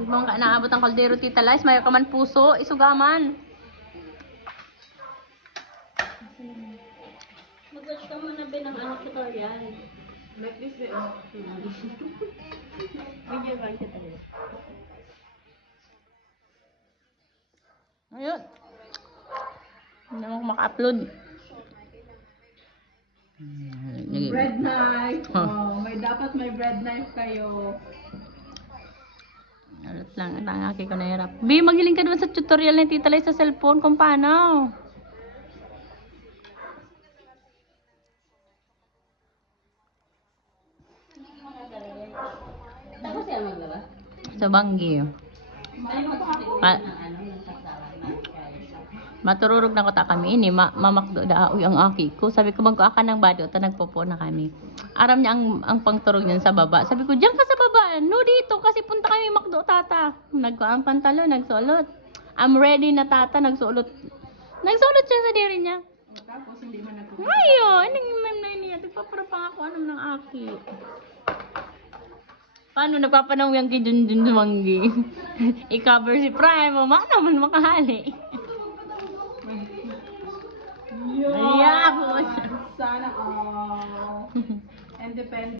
Di mo nga naabot ang kaldero, Tita Lice. Mayo ka man puso. Isugaman. Mag-watch ka muna binang tutorial. Like this way. Video ba siya talaga? Ayun. Hindi mo maka-upload. Bread knife. Oh, dapat may bread knife kayo. Alat lang. Ang aki ko nahirap. B, maghiling ka naman sa tutorial ni Tita Lice sa cellphone kung paano. Tapos siya maglaba? Sa Banggi. Matururog na ko ta kami ini, mamakdo da uy ang aki ko. Sabi ko magko aka ng bado ta nagpopo na kami. Aram niya ang pangturog niyan sa baba. Sabi ko diyan ka sa baba, no dito kasi punta kami makdo tata. Nagko ang pantalo, nagsulot. I'm ready na tata, nagsulot. Nagsulot siya sa diri niya. Tapos hindi man nagpo. Ngayon, nangyay niya, nagpapara ako anong ng aki. Paano nagpapanong yung kidun-dun dumanggi? I-cover si Prime, mama naman makahali. Yeah, Ayan po. sana all. Independent.